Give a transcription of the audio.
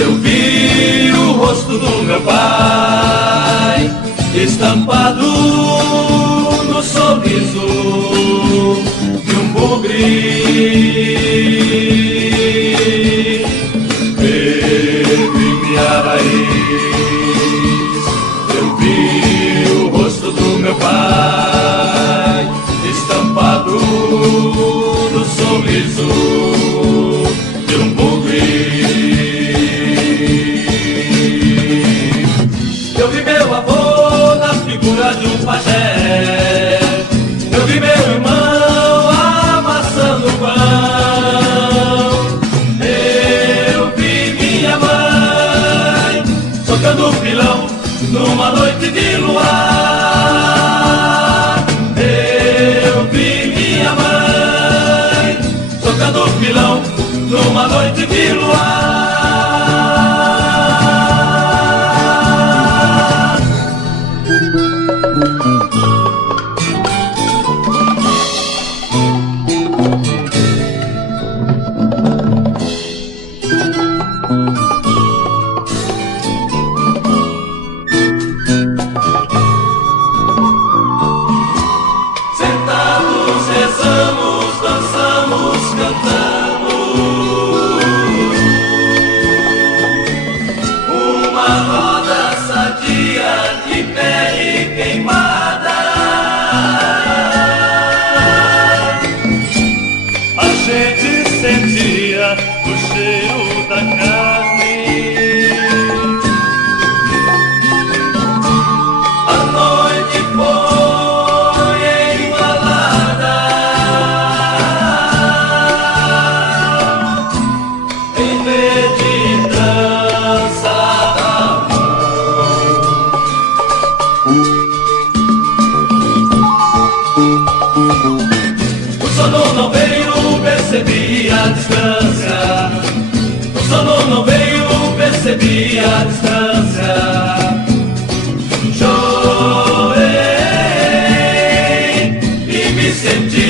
eu vi o rosto do meu pai estampado no sorriso de um bugre. Vivo em minha raiz, eu vi o rosto do meu pai estampado no sorriso de um bugre. Eu vi meu avô na figura de um pajé, eu vi meu irmão amassando pão, eu vi minha mãe tocando pilão numa noite de luar. Eu vi minha mãe tocando pilão numa noite de luar. Sentados, rezamos, dançamos, cantamos uma roda sadia de pele queimada. A gente sentia o cheiro da carne, a noite foi embalada em verde dança da mão. O sono não veio, percebi a distância. O sono não veio, percebi a distância. Chorei e me senti